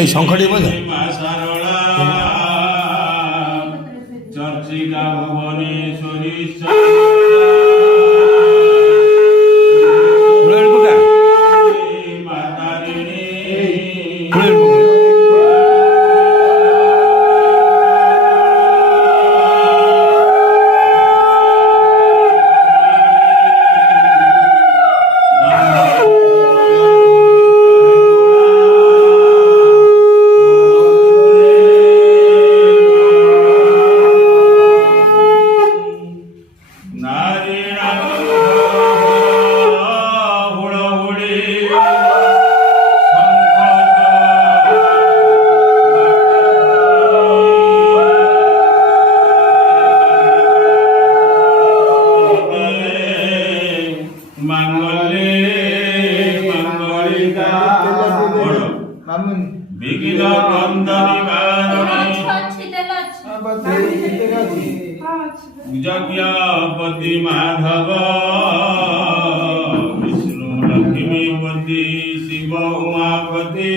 এই সংখ্যাটি বোঝা চর্চিকা ভুবনেশ্বরী जज्ञापति माधव विष्णु लक्ष्मीपति शिव उमापति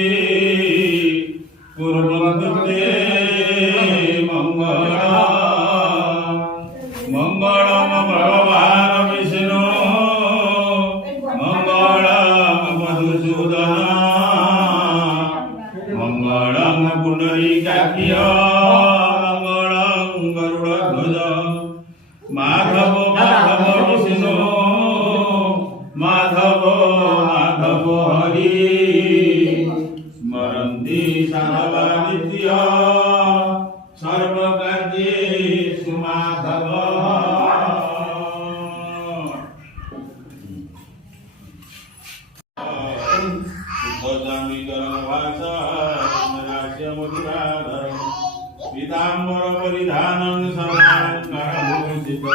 पूर्वते मंगल मंगलम भगवान विष्णु मंगलम मधुसूदन मंगलम पुंडरीकाक्ष माधव माधव विष्णु माधव माधव हरि स्मरन्ति सर्वनित्य सर्वकार्येषु माधव पीताम्बर परिधानं सर्वालङ्कारभूषितं